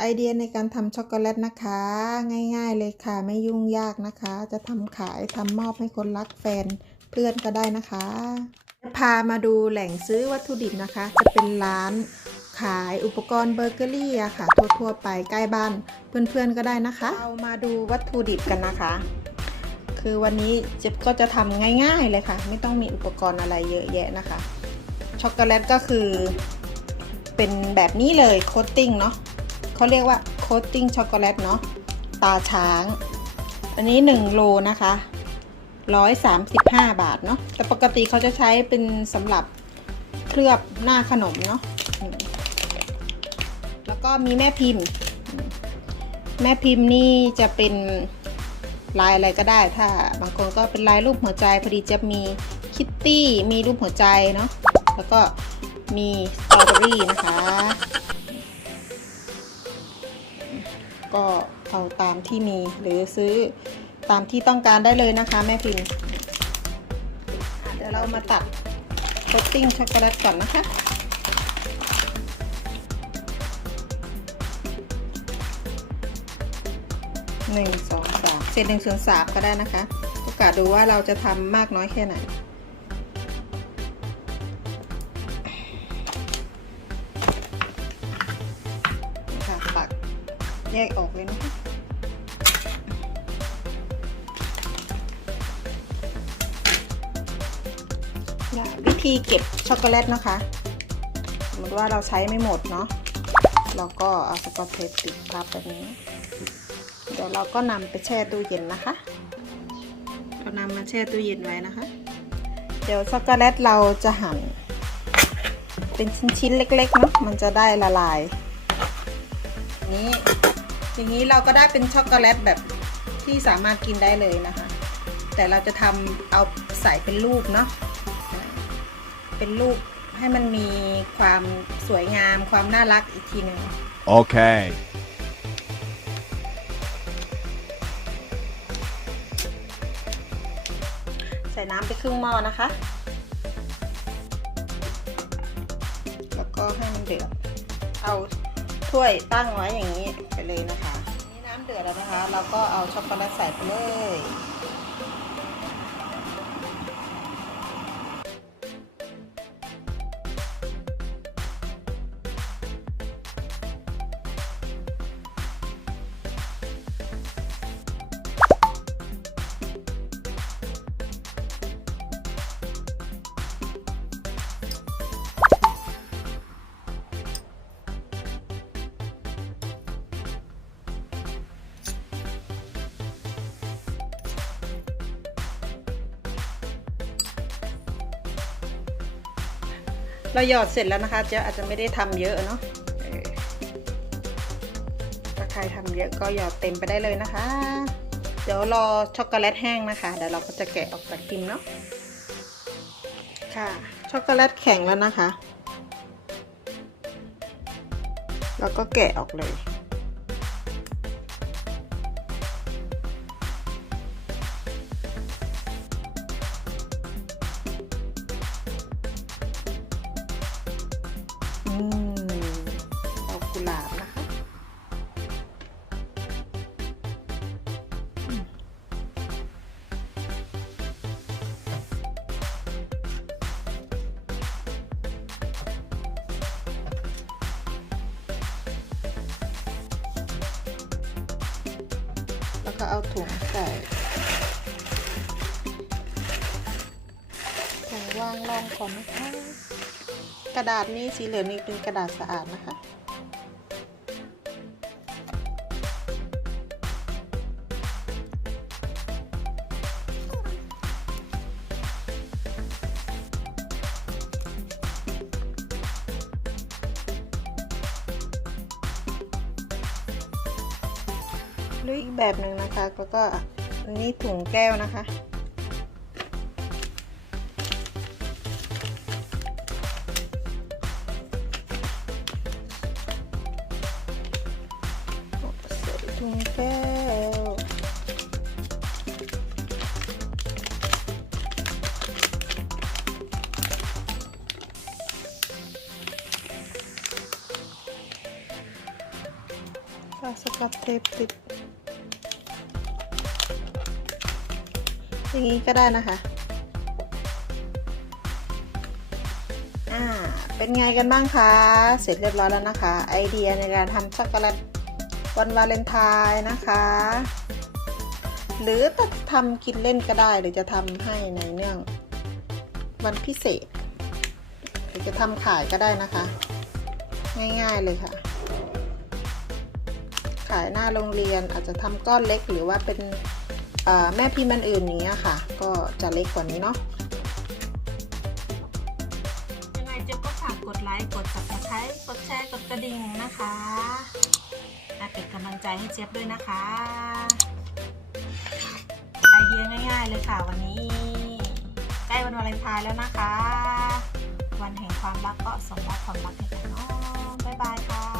ไอเดียในการทำช็อกโกแลตนะคะ ง่าย ๆ เลยค่ะไม่ยุ่งยากนะคะ จะทำขายทำมอบให้คนรักแฟนเพื่อนก็ได้นะคะ พามาดูแหล่งซื้อวัตถุดิบนะคะ จะเป็นร้านขายอุปกรณ์เบเกอรี่อะค่ะ ทั่วๆไปใกล้บ้านเพื่อนๆก็ได้นะคะเอามาดูวัตถุดิบกันนะคะ คือวันนี้เจ็บก็จะทำง่าย ๆ เลยค่ะ ไม่ต้องมีอุปกรณ์อะไรเยอะแยะนะคะ ช็อกโกแลตก็คือ เป็นแบบนี้เลยโคตติ้งเนาะ เขาเรียกว่าโคตติ้งช็อกโกแลตเนาะตาช้าง อันนี้ 1 โลนะคะ135 บาทเนาะแต่ปกติเขาจะใช้เป็นสำหรับเคลือบหน้าขนมเนาะแล้วก็มีแม่พิมพ์ แม่พิมพ์นี่จะเป็นลายอะไรก็ได้ ถ้าบางคนก็เป็นลายรูปหัวใจพอดีจะมีคิตตี้มีรูปหัวใจเนาะแล้วก็มีสตรอเบอรี่นะคะ ก็เอาตามที่มีหรือซื้อตามที่ต้องการได้เลยนะคะแม่พิมพ์เดี๋ยวเรามาตัดโคตติ้งช็อกโกแลตก่อนนะคะหนึ่งสองสามเศษหนึ่งส่วนสามก็ได้นะคะโอกาสดูว่าเราจะทำมากน้อยแค่ไหน แยกออกเลยนะคะวิธีเก็บช็อกโกแลตนะคะ สมมติว่าเราใช้ไม่หมดเนาะ เราก็เอาสกอตเทปติดทับแบบนี้ เดี๋ยวเราก็นำไปแช่ตู้เย็นนะคะ เรานำมาแช่ตู้เย็นไว้นะคะ เดี๋ยวช็อกโกแลตเราจะหั่นเป็นชิ้นๆเล็กๆเนาะ มันจะได้ละลาย นี้ อย่างนี้เราก็ได้เป็นช็อกโกแลตแบบที่สามารถกินได้เลยนะคะ แต่เราจะทำเอาใส่เป็นรูปเนาะเป็นรูปให้มันมีความสวยงามความน่ารักอีกทีหนึ่ง Okay. ใส่น้ำไปครึ่งหม้อนะคะ แล้วก็ให้มันเดือดเอา ถ้วยตั้งไว้อย่างนี้ไปเลยนะคะ นี่น้ำเดือดแล้วนะคะ เราก็เอาช็อกโกแลตใส่ไปเลย เราหยอดเสร็จแล้วนะคะเจ๊อาจจะไม่ได้ทำเยอะเนาะเออถ้าใครทำเยอะก็หยอดเต็มไปได้เลยนะคะ เดี๋ยวรอช็อกโกแลตแห้งนะคะ เดี๋ยวเราก็จะแกะออกจากพิมพ์เนาะ ค่ะ ช็อกโกแลตแข็งแล้วนะคะ แล้วก็แกะออกเลย แล้วก็เอาถุงใส่ถุงวางรองก่อนนะคะ กระดาษนี้สีเหลืองนี่เป็นกระดาษสะอาดนะคะ หรืออีกแบบหนึ่งนะคะ แล้วก็อันนี้ถุงแก้วนะคะ ถุงแก้วก็ส อย่างนี้ก็ได้นะคะ อ่า เป็นไงกันบ้างคะ เสร็จเรียบร้อยแล้วนะคะ ไอเดียในการทำช็อกโกแลตวันวาเลนไทน์นะคะ หรือจะทำกินเล่นก็ได้หรือจะทำให้ในเนื่องวันพิเศษ หรือจะทำขายก็ได้นะคะ ง่ายๆเลยค่ะ ขายหน้าโรงเรียนอาจจะทำก้อนเล็กหรือว่าเป็น แม่พิมพ์อันอื่นอย่างเนี้ยค่ะ ก็จะเล็กกว่านี้เนาะยังไงเจ๊ก็ฝากกดไลค์กด subscribe กดแชร์กดกระดิ่งนะคะและเป็นกำลังใจให้เจ๊ยบด้วยนะคะ ไอเดียง่าย ๆ เลยค่ะวันนี้ ใกล้วันวาเลนไทน์แล้วนะคะ วันแห่งความรักก็ส่งมอบความรักให้กันเนาะบ๊ายบายค่ะ